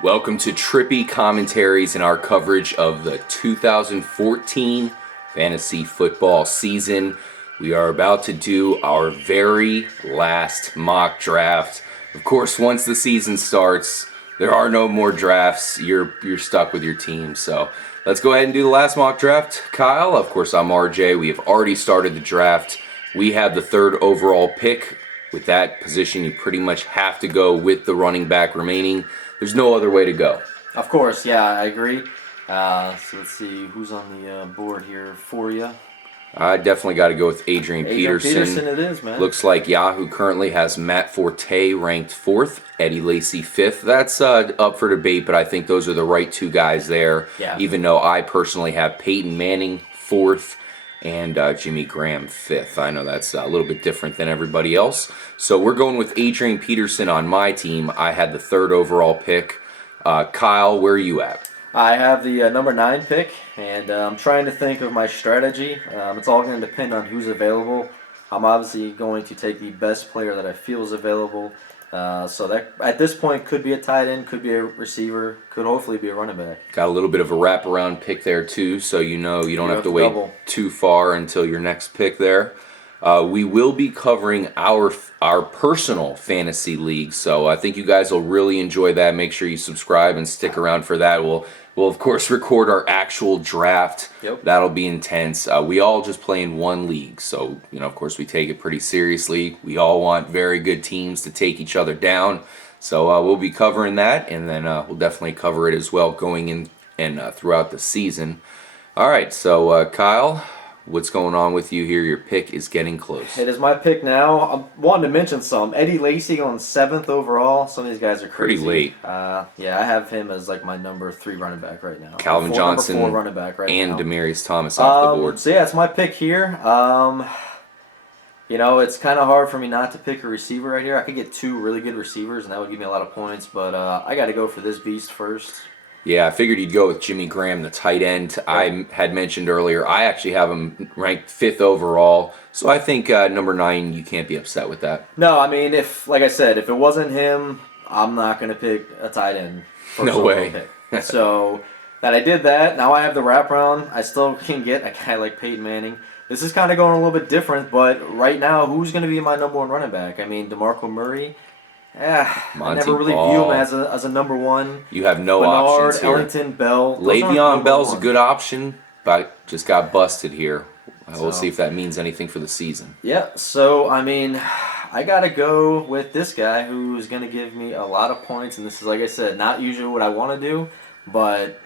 Welcome to Trippy Commentaries and our coverage of the 2014 fantasy football season. We are about to do our very last mock draft. Of course, once the season starts, there are no more drafts. You're stuck with your team. So let's go ahead and do the last mock draft. Kyle, of course, I'm RJ. We have already started the draft. We have the third overall pick. With that position, you pretty much have to go with the running back remaining. There's no other way to go. Of course, yeah, I agree. So let's see who's on the board here for you. I definitely got to go with Adrian Peterson. Peterson it is, man. Looks like Yahoo currently has Matt Forte ranked 4th, Eddie Lacy 5th. That's up for debate, but I think those are the right two guys there. Yeah. Even though I personally have Peyton Manning 4th and Jimmy Graham 5th. I know that's a little bit different than everybody else. So we're going with Adrian Peterson on my team. I had the 3rd overall pick. Kyle, where are you at? I have the number 9 pick, and I'm trying to think of my strategy. It's all going to depend on who's available. I'm obviously going to take the best player that I feel is available. So that at this point could be a tight end, could be a receiver, could hopefully be a running back. Got a little bit of a wraparound pick there too, so you know you don't have to wait too far until your next pick there. We will be covering our personal fantasy league, so I think you guys will really enjoy that. Make sure you subscribe and stick around for that. We'll of course record our actual draft. Yep. That'll be intense. We all just play in one league, so of course we take it pretty seriously. We all want very good teams to take each other down, so we'll be covering that, and then we'll definitely cover it as well going in and throughout the season. All right, so Kyle, what's going on with you here? Your pick is getting close. It is my pick now. I wanted to mention some. Eddie Lacy on 7th overall. Some of these guys are crazy. Pretty late. Yeah, I have him as like my number 3 running back right now. Calvin Johnson number 4 running back right and now. Demaryius Thomas off the board. So yeah, it's my pick here. It's kind of hard for me not to pick a receiver right here. I could get 2 really good receivers, and that would give me a lot of points. But I got to go for this beast first. Yeah, I figured you'd go with Jimmy Graham, the tight end. Yep. I had mentioned earlier, I actually have him ranked 5th overall. So I think number 9, you can't be upset with that. No, I mean, like I said, if it wasn't him, I'm not going to pick a tight end. No way. Pick. So that I did that. Now I have the wraparound. I still can get a guy like Peyton Manning. This is kind of going a little bit different, but right now, who's going to be my number 1 running back? I mean, DeMarco Murray. I never really view him as a number 1. You have no Bernard, options here. Ellington, Bell. Le'Veon Bell's a good option, but just got busted here. We'll see if that means anything for the season. Yeah, so, I mean, I got to go with this guy who's going to give me a lot of points. And this is, like I said, not usually what I want to do, but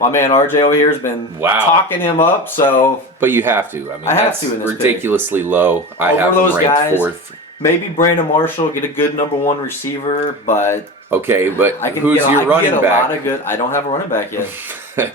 my man RJ over here has been talking him up. But you have to. I mean, I have that's to in this ridiculously low. I Over have him those ranked guys, 4th. Maybe Brandon Marshall get a good number 1 receiver, but okay, but who's your running back? I don't have a running back yet.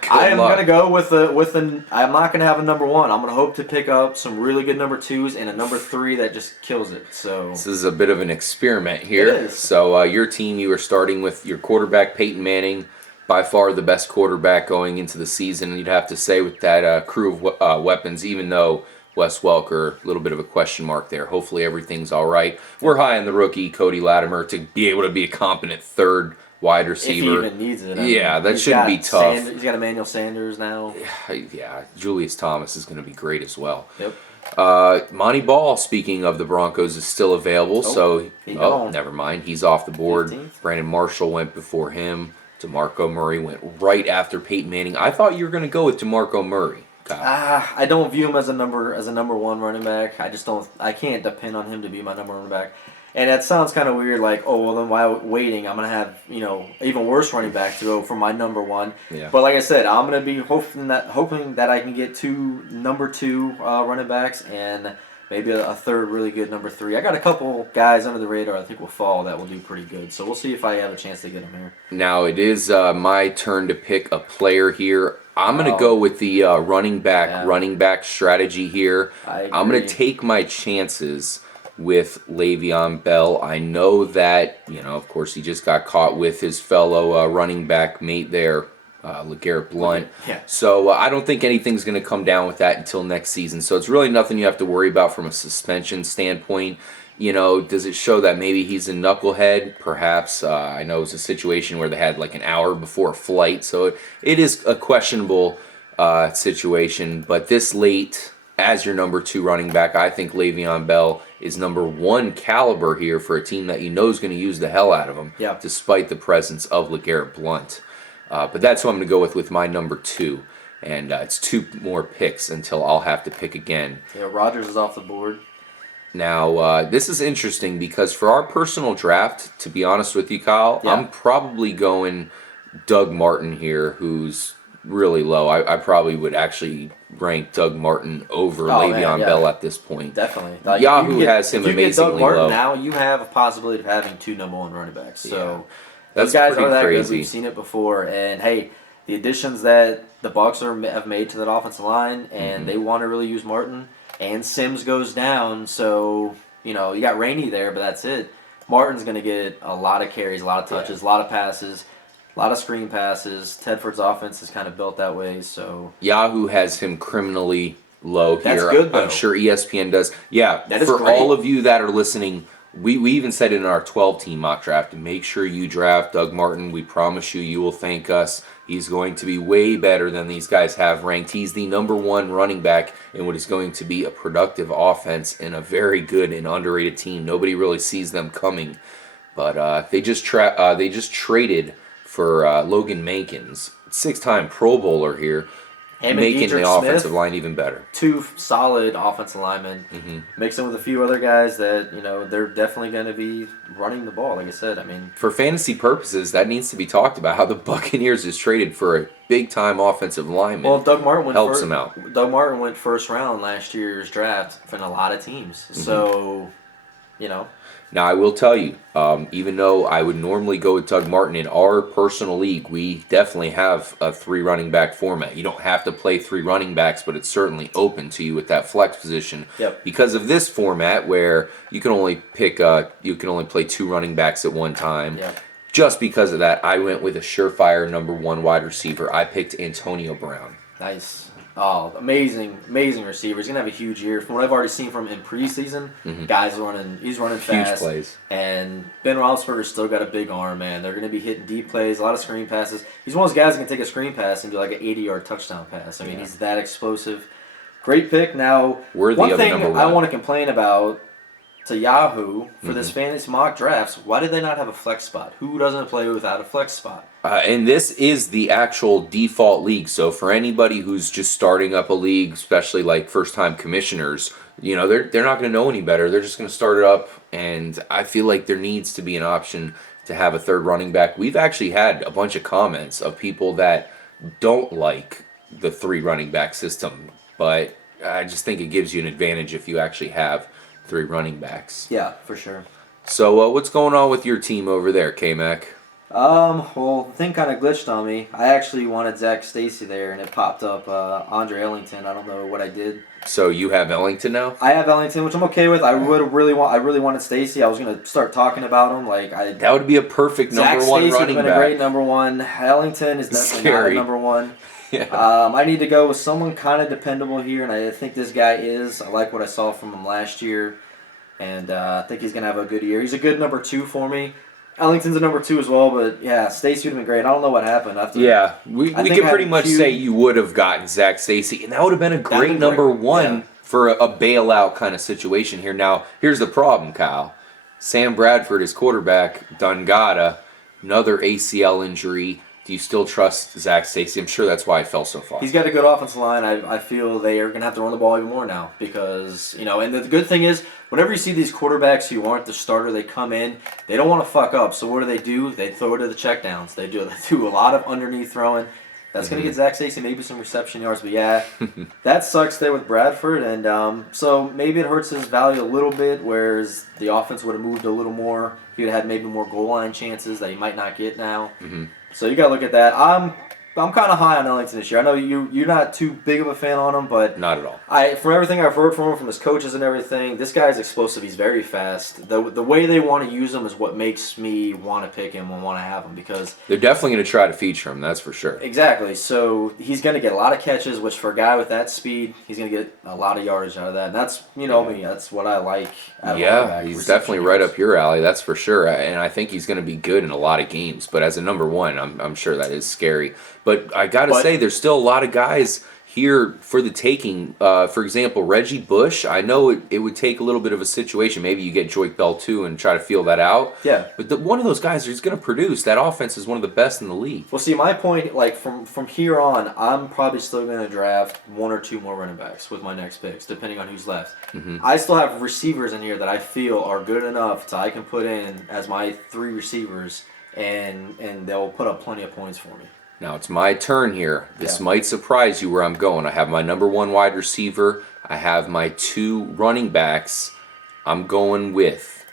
I am going to go with I'm not going to have a number 1. I'm going to hope to pick up some really good number 2s and a number 3 that just kills it. So this is a bit of an experiment here. It is. So your team, you are starting with your quarterback Peyton Manning, by far the best quarterback going into the season. You'd have to say with that crew of weapons, even though Wes Welker, a little bit of a question mark there. Hopefully everything's all right. We're high on the rookie, Cody Latimer, to be able to be a competent 3rd wide receiver. If he even needs it. Yeah, that shouldn't be tough. He's got Emmanuel Sanders now. Yeah, Julius Thomas is going to be great as well. Yep. Monty Ball, speaking of the Broncos, is still available. Never mind. He's off the board. 15th. Brandon Marshall went before him. DeMarco Murray went right after Peyton Manning. I thought you were going to go with DeMarco Murray. I don't view him as a number 1 running back. I can't depend on him to be my number 1 running back. And that sounds kind of weird, like, oh, well, then why waiting? I'm going to have, even worse running back to go for my number 1. Yeah. But like I said, I'm going to be hoping that I can get 2 number 2 running backs and maybe a 3rd really good number 3. I got a couple guys under the radar I think will fall that will do pretty good. So we'll see if I have a chance to get them here. Now it is my turn to pick a player here. I'm going to go with the running back strategy here. I'm going to take my chances with Le'Veon Bell. I know that, of course, he just got caught with his fellow running back mate there, LeGarrette Blount. Yeah. So I don't think anything's going to come down with that until next season. So it's really nothing you have to worry about from a suspension standpoint. Does it show that maybe he's a knucklehead? Perhaps. I know it was a situation where they had like an hour before a flight, so it is a questionable situation. But this late, as your number 2 running back, I think Le'Veon Bell is number 1 caliber here for a team that is going to use the hell out of him, despite the presence of LeGarrette Blount. But that's who I'm going to go with my number 2. And it's 2 more picks until I'll have to pick again. Yeah, Rodgers is off the board. Now, this is interesting because for our personal draft, to be honest with you, Kyle, I'm probably going Doug Martin here, who's really low. I probably would actually rank Doug Martin over Le'Veon Bell at this point. Definitely. Yahoo has him amazingly low. If you get Doug Martin now, you have a possibility of having 2 number 1 running backs. So those guys are that crazy. Good. We've seen it before. And, hey, the additions that the Bucs have made to that offensive line, and they want to really use Martin. And Sims goes down, so, you got Rainey there, but that's it. Martin's going to get a lot of carries, a lot of touches, a lot of passes, a lot of screen passes. Tedford's offense is kind of built that way, so... Yahoo has him criminally low here. That's good, though. I'm sure ESPN does. Yeah, that is for great. all of you that are listening, we even said it in our 12-team mock draft, make sure you draft Doug Martin. We promise you will thank us. He's going to be way better than these guys have ranked. He's the number 1 running back in what is going to be a productive offense and a very good and underrated team. Nobody really sees them coming. But they just traded for Logan Mankins, 6-time Pro Bowler here, making the offensive line even better. 2 solid offensive linemen. Mix them with a few other guys that, they're definitely going to be running the ball, like I said. For fantasy purposes, that needs to be talked about, how the Buccaneers is traded for a big-time offensive lineman. Well, Doug Martin helps them out. Doug Martin went first round last year's draft from a lot of teams. So, Now, I will tell you, even though I would normally go with Doug Martin, in our personal league, we definitely have a 3 running back format. You don't have to play 3 running backs, but it's certainly open to you with that flex position. Because of this format where you can only play 2 running backs at one time. Just because of that, I went with a surefire number 1 wide receiver. I picked Antonio Brown. Nice. Oh, amazing receiver. He's going to have a huge year. From what I've already seen from him in preseason, he's running fast. Huge plays. And Ben Roethlisberger's still got a big arm, man. They're going to be hitting deep plays, a lot of screen passes. He's one of those guys that can take a screen pass and do like an 80-yard touchdown pass. He's that explosive. Great pick. Now, one thing I want to complain about to Yahoo for this fantasy mock drafts, why did they not have a flex spot? Who doesn't play without a flex spot? And this is the actual default league. So for anybody who's just starting up a league, especially like first-time commissioners, they're not going to know any better. They're just going to start it up. And I feel like there needs to be an option to have a 3rd running back. We've actually had a bunch of comments of people that don't like the 3 running back system. But I just think it gives you an advantage if you actually have 3 running backs. Yeah, for sure. So what's going on with your team over there, K-Mac? Well, the thing kind of glitched on me. I actually wanted Zach Stacy there, and it popped up Andre Ellington. I don't know what I did. So you have Ellington now? I have Ellington, which I'm okay with. I really wanted Stacy. I was gonna start talking about him. That would be a perfect number 1 running back. Zach Stacy would have been a great number 1. Ellington is definitely not a number 1. Yeah. I need to go with someone kind of dependable here, and I think this guy is. I like what I saw from him last year, and I think he's gonna have a good year. He's a good number 2 for me. Ellington's a number 2 as well, but yeah, Stacy would have been great. I don't know what happened. We can pretty much say you would have gotten Zach Stacy, and that would have been a great number 1 for a bailout kind of situation here. Now, here's the problem, Kyle. Sam Bradford is quarterback. Dungada, another ACL injury. Do you still trust Zach Stacy? I'm sure that's why I fell so far. He's got a good offensive line. I feel they are going to have to run the ball even more now because, and the good thing is, whenever you see these quarterbacks who aren't the starter, they come in, they don't want to fuck up. So what do? They throw it to the checkdowns. They do a lot of underneath throwing. That's going to get Zach Stacy maybe some reception yards. But yeah, that sucks there with Bradford. And so maybe it hurts his value a little bit, whereas the offense would have moved a little more. He would have had maybe more goal line chances that he might not get now. So you got to look at that. I'm I'm kind of high on Ellington this year. I know you're not too big of a fan on him, but Not at all. from everything I've heard from him, from his coaches and everything, this guy's explosive. He's very fast. The way they want to use him is what makes me want to pick him and want to have him because They're definitely going to try to feature him, that's for sure. exactly. So he's going to get a lot of catches, which for a guy with that speed, he's going to get a lot of yardage out of that. And that's me. That's what I like. Out of running Yeah, back, he's reception definitely right yards. up your alley, that's for sure. And I think he's going to be good in a lot of games. But as a number one, I'm sure that is scary. But I got to say, there's still a lot of guys here for the taking. For example, Reggie Bush, I know it would take a little bit of a situation. Maybe you get Joyke Bell too and try to feel that out. Yeah. But one of those guys is going to produce. That offense is one of the best in the league. Well, see, my point, like from here on, I'm probably still going to draft one or two more running backs with my next picks, depending on who's left. Mm-hmm. I still have receivers in here that I feel are good enough that I can put in as my 3 receivers, and they'll put up plenty of points for me. Now it's my turn here. This might surprise you where I'm going. I have my number 1 wide receiver. I have my 2 running backs. I'm going with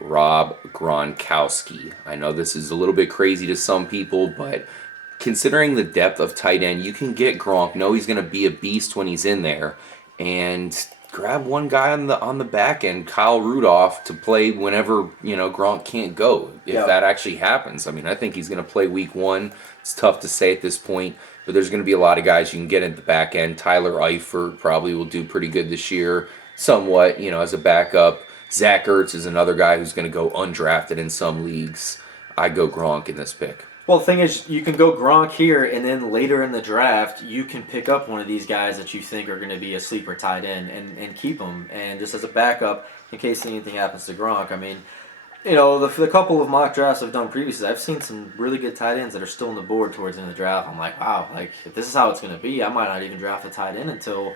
Rob Gronkowski. I know this is a little bit crazy to some people, but considering the depth of tight end, you can get Gronk. Know he's going to be a beast when he's in there, and grab one guy on the back end, Kyle Rudolph, to play whenever Gronk can't go. If that actually happens, I mean, I think he's going to play week 1. It's tough to say at this point, but there's going to be a lot of guys you can get at the back end. Tyler Eifert probably will do pretty good this year, somewhat, as a backup. Zach Ertz is another guy who's going to go undrafted in some leagues. I go Gronk in this pick. Well, the thing is, you can go Gronk here, and then later in the draft, you can pick up one of these guys that you think are going to be a sleeper tight end and keep them, and just as a backup in case anything happens to Gronk. I mean, the couple of mock drafts I've done previously, I've seen some really good tight ends that are still on the board towards the end of the draft. I'm like, wow, if this is how it's going to be, I might not even draft a tight end until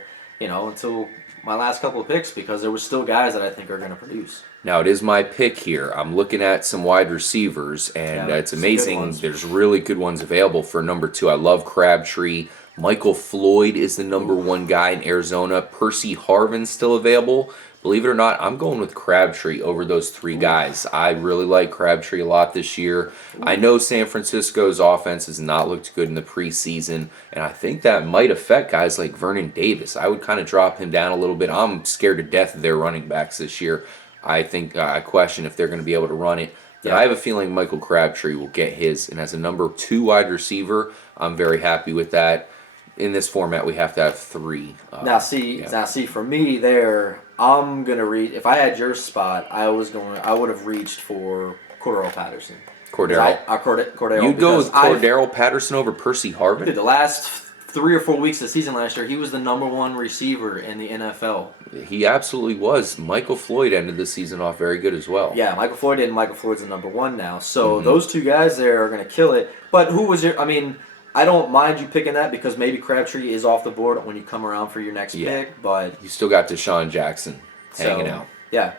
my last couple of picks, because there were still guys that I think are going to produce. Now, it is my pick here. I'm looking at some wide receivers, and it's amazing. There's really good ones available for number 2. I love Crabtree. Michael Floyd is the number 1 guy in Arizona. Percy Harvin's still available. Believe it or not, I'm going with Crabtree over those 3 guys. I really like Crabtree a lot this year. I know San Francisco's offense has not looked good in the preseason, and I think that might affect guys like Vernon Davis. I would kind of drop him down a little bit. I'm scared to death of their running backs this year. I think I question if they're going to be able to run it. But I have a feeling Michael Crabtree will get his, and as a number 2 wide receiver, I'm very happy with that. In this format, we have to have 3. Now, see, for me there, I'm gonna reach. If I had your spot, I would have reached for Cordero Patterson. Cordero. You'd go with Cordero Patterson over Percy Harvin? Dude, the last 3 or 4 weeks of the season last year, he was the number 1 receiver in the NFL. He absolutely was. Michael Floyd ended the season off very good as well. Yeah, Michael Floyd did, and Michael Floyd's the number 1 now. So those 2 guys there are gonna kill it. But who was your? I mean, I don't mind you picking that because maybe Crabtree is off the board when you come around for your next pick, but you still got Deshaun Jackson hanging out. Yeah.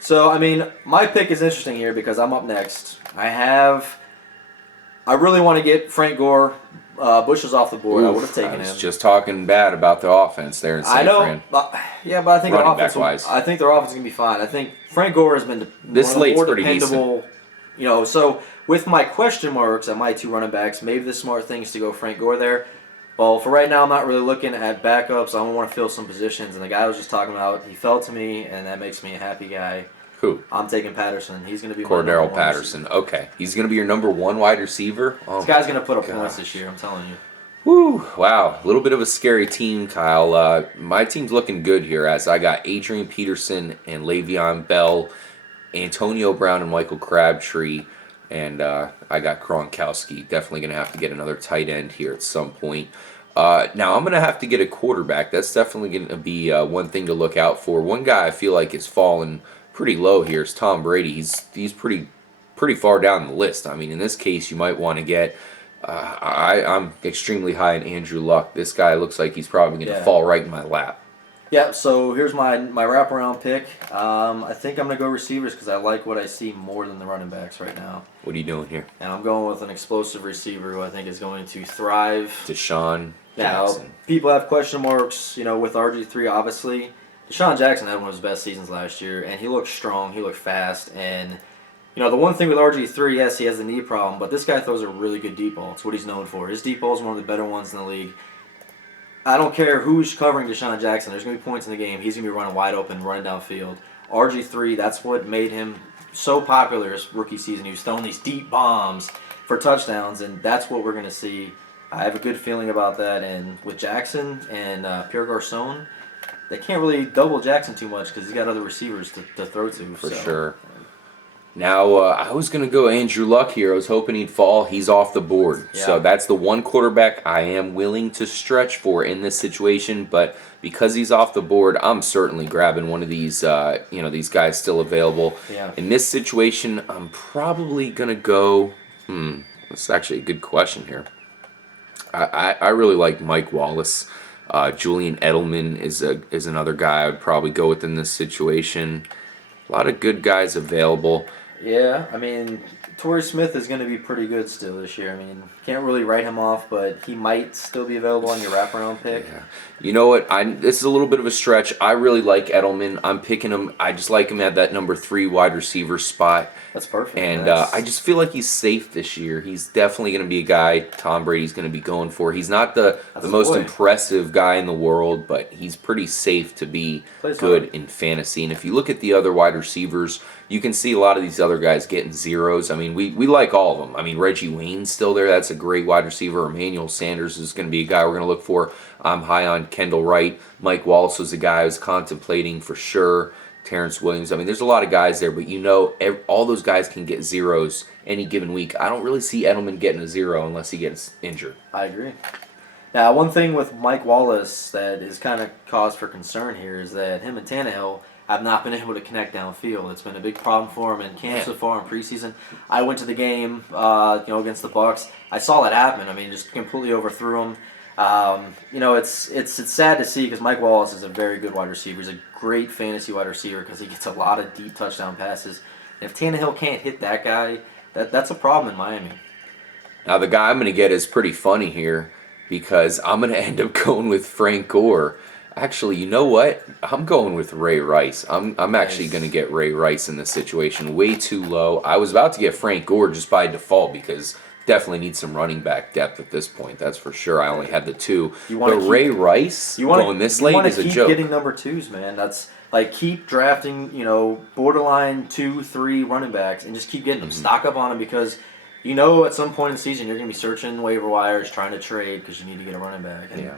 So, I mean, my pick is interesting here because I'm up next. I really want to get Frank Gore. Bush is off the board. I would have taken him. I was just talking bad about the offense there in San Fran. But I think their offense is going to be fine. I think Frank Gore has been this one of the more pretty dependable. Decent. So with my question marks at my 2 running backs, maybe the smart thing is to go Frank Gore there. Well, for right now, I'm not really looking at backups. I want to fill some positions. And the guy I was just talking about, he fell to me, and that makes me a happy guy. Who? I'm taking Patterson. He's going to be Cordero Patterson. Okay. He's going to be your number 1 wide receiver? Oh, this guy's going to put up points this year, I'm telling you. Woo! Wow. A little bit of a scary team, Kyle. My team's looking good here as I got Adrian Peterson and Le'Veon Bell, Antonio Brown and Michael Crabtree, and I got Gronkowski. Definitely going to have to get another tight end here at some point. Now, I'm going to have to get a quarterback. That's definitely going to be one thing to look out for. One guy I feel like has fallen pretty low here is Tom Brady. He's pretty far down the list. I mean, in this case, you might want to get... I'm extremely high in Andrew Luck. This guy looks like he's probably going to fall right in my lap. Yeah, so here's my wraparound pick. I think I'm going to go receivers because I like what I see more than the running backs right now. What are you doing here? And I'm going with an explosive receiver who I think is going to thrive. Deshaun Jackson. Now, people have question marks, with RG3, obviously. Deshaun Jackson had one of his best seasons last year, and he looked strong, he looked fast, and The one thing with RG3, yes, he has a knee problem, but this guy throws a really good deep ball. It's what he's known for. His deep ball is one of the better ones in the league. I don't care who's covering Deshaun Jackson. There's going to be points in the game. He's going to be running wide open, running downfield. RG3, that's what made him so popular his rookie season. He was throwing these deep bombs for touchdowns, and that's what we're going to see. I have a good feeling about that. And with Jackson and Pierre Garcon, they can't really double Jackson too much because he's got other receivers to throw to. For sure. Now, I was going to go Andrew Luck here. I was hoping he'd fall. He's off the board. Yeah. So that's the one quarterback I am willing to stretch for in this situation. But because he's off the board, I'm certainly grabbing one of these, these guys still available. Yeah. In this situation, I'm probably going to go, that's actually a good question here. I really like Mike Wallace. Julian Edelman is another guy I would probably go with in this situation. A lot of good guys available. Yeah, I mean, Torrey Smith is going to be pretty good still this year. I mean, can't really write him off, but he might still be available on your wraparound pick. Yeah. You know what? This is a little bit of a stretch. I really like Edelman. I'm picking him. I just like him at that number 3 wide receiver spot. That's perfect. And I just feel like he's safe this year. He's definitely going to be a guy Tom Brady's going to be going for. He's not the most impressive guy in the world, but he's pretty safe to be good in fantasy. And if you look at the other wide receivers, you can see a lot of these other guys getting zeros. I mean, we like all of them. I mean, Reggie Wayne's still there. That's a great wide receiver. Emmanuel Sanders is going to be a guy we're going to look for. I'm high on Kendall Wright. Mike Wallace was a guy I was contemplating for sure. Terrence Williams. I mean, there's a lot of guys there, but all those guys can get zeros any given week. I don't really see Edelman getting a zero unless he gets injured. I agree. Now, one thing with Mike Wallace that is kind of cause for concern here is that him and Tannehill have not been able to connect downfield. It's been a big problem for him in camp so far in preseason. I went to the game, against the Bucs. I saw that happen. I mean, just completely overthrew him. It's sad to see because Mike Wallace is a very good wide receiver. He's a great fantasy wide receiver because he gets a lot of deep touchdown passes. And if Tannehill can't hit that guy, that's a problem in Miami. Now, the guy I'm going to get is pretty funny here because I'm going to end up going with Frank Gore. Actually, you know what? I'm going with Ray Rice. I'm actually going to get Ray Rice in this situation. Way too low. I was about to get Frank Gore just by default because definitely need some running back depth at this point. That's for sure. I only had the 2. Ray Rice going this late is a joke. You want to keep getting number 2s, man. That's like keep drafting, borderline 2, 3 running backs and just keep getting them. Stock up on them because at some point in the season you're going to be searching waiver wires, trying to trade because you need to get a running back. And,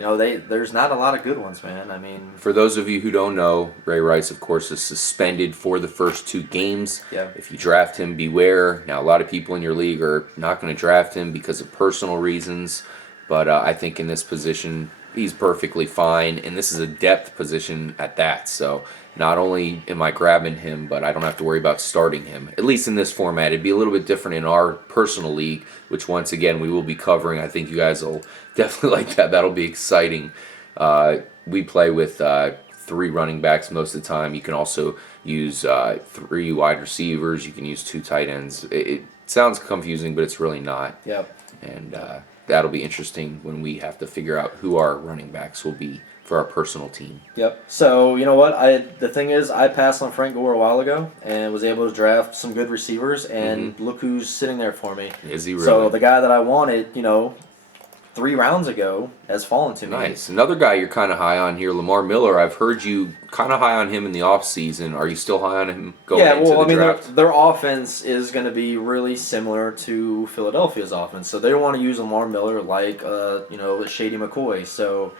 there's not a lot of good ones, man. I mean, for those of you who don't know, Ray Rice, of course, is suspended for the first 2 games. Yeah. If you draft him, beware. Now, a lot of people in your league are not going to draft him because of personal reasons, but I think in this position, he's perfectly fine, and this is a depth position at that. So not only am I grabbing him, but I don't have to worry about starting him, at least in this format. It'd be a little bit different in our personal league, which once again we will be covering. I think you guys will definitely like that. That'll be exciting. We play with 3 running backs most of the time. You can also use 3 wide receivers. You can use 2 tight ends. It sounds confusing, but it's really not. Yep. And that'll be interesting when we have to figure out who our running backs will be for our personal team. Yep. So, you know what? The thing is, I passed on Frank Gore a while ago and was able to draft some good receivers, and look who's sitting there for me. Is he really? So, the guy that I wanted, 3 rounds ago has fallen to me. Nice. Another guy you're kind of high on here, Lamar Miller. I've heard you kind of high on him in the offseason. Are you still high on him going into the draft? Their offense is going to be really similar to Philadelphia's offense. So, they want to use Lamar Miller like, Shady McCoy. So,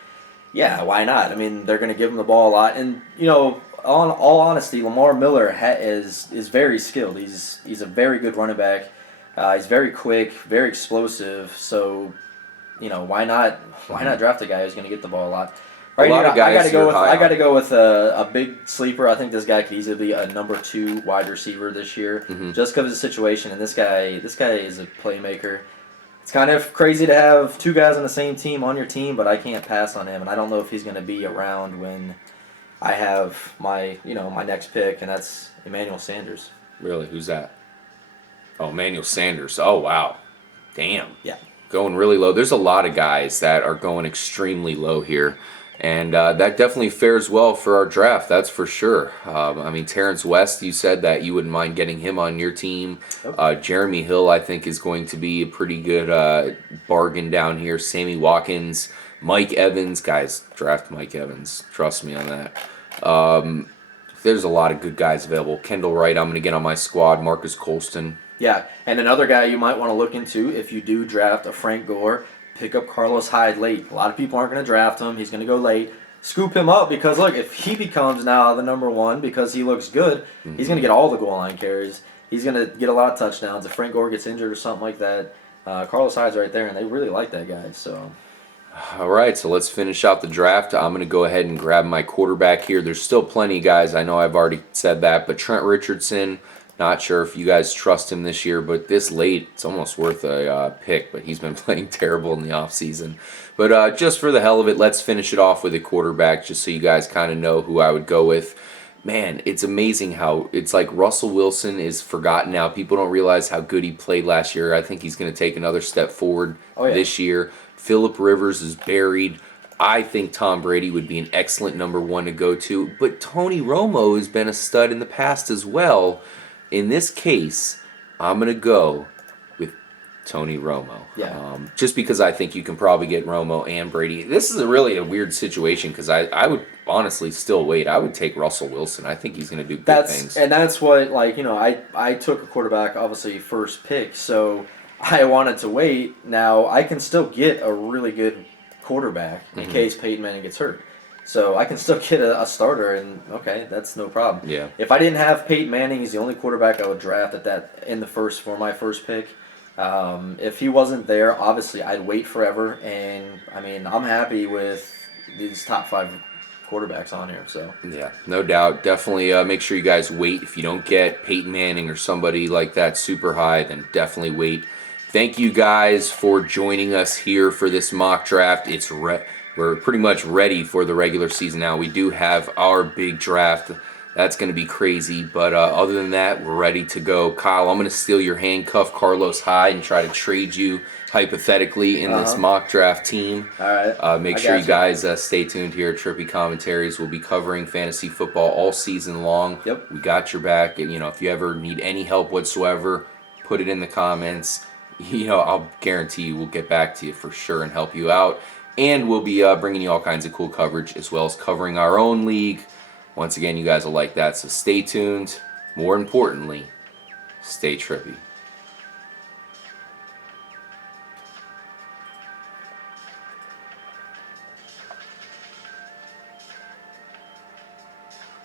yeah, why not? I mean, they're going to give him the ball a lot. And, on all honesty, Lamar Miller is very skilled. He's a very good running back. He's very quick, very explosive. So, why not draft a guy who's going to get the ball a lot? Right here, I got to go with a big sleeper. I think this guy could easily be a number 2 wide receiver this year, just because of the situation. And this guy is a playmaker. It's kind of crazy to have 2 guys on the same team on your team, but I can't pass on him, and I don't know if he's going to be around when I have my next pick, and that's Emmanuel Sanders. Really? Who's that? Oh, Emmanuel Sanders. Oh, wow. Damn. Yeah. Going really low. There's a lot of guys that are going extremely low here. And that definitely fares well for our draft, that's for sure. I mean, Terrence West, you said that you wouldn't mind getting him on your team. Yep. Jeremy Hill, I think, is going to be a pretty good bargain down here. Sammy Watkins, Mike Evans. Guys, draft Mike Evans. Trust me on that. There's a lot of good guys available. Kendall Wright, I'm going to get on my squad. Marcus Colston. Yeah, and another guy you might want to look into if you do draft a Frank Gore, pick up Carlos Hyde late. A lot of people aren't going to draft him. He's going to go late. Scoop him up because, look, if he becomes now the number one because he looks good, he's going to get all the goal line carries. He's going to get a lot of touchdowns. If Frank Gore gets injured or something like that, Carlos Hyde's right there, and they really like that guy. So, All right, so let's finish out the draft. I'm going to go ahead and grab my quarterback here. There's still plenty, guys. I know I've already said that, but Trent Richardson, not sure if you guys trust him this year, but this late, it's almost worth a pick, but he's been playing terrible in the offseason. But just for the hell of it, let's finish it off with a quarterback just so you guys kind of know who I would go with. Man, it's amazing how it's like Russell Wilson is forgotten now. People don't realize how good he played last year. I think he's going to take another step forward this year. Phillip Rivers is buried. I think Tom Brady would be an excellent number one to go to. But Tony Romo has been a stud in the past as well. In this case, I'm going to go with Tony Romo. Yeah. Just because I think you can probably get Romo and Brady. This is really a weird situation because I would honestly still wait. I would take Russell Wilson. I think he's going to do good things. And that's what, like, I took a quarterback, obviously, first pick, so I wanted to wait. Now, I can still get a really good quarterback in case Peyton Manning gets hurt. So I can still get a starter, and okay, that's no problem. Yeah. If I didn't have Peyton Manning, he's the only quarterback I would draft for my first pick. If he wasn't there, obviously I'd wait forever, and I mean I'm happy with these top 5 quarterbacks on here. So yeah, no doubt. Definitely make sure you guys wait. If you don't get Peyton Manning or somebody like that super high, then definitely wait. Thank you guys for joining us here for this mock draft. We're pretty much ready for the regular season now. We do have our big draft. That's going to be crazy. But other than that, we're ready to go. Kyle, I'm going to steal your handcuff, Carlos Hyde, and try to trade you hypothetically in this mock draft team. All right. Make sure you guys stay tuned here at Trippy Commentaries. We'll be covering fantasy football all season long. Yep. We got your back. And, if you ever need any help whatsoever, put it in the comments. I'll guarantee you we'll get back to you for sure and help you out. And we'll be bringing you all kinds of cool coverage as well as covering our own league. Once again, you guys will like that, so stay tuned. More importantly, stay trippy.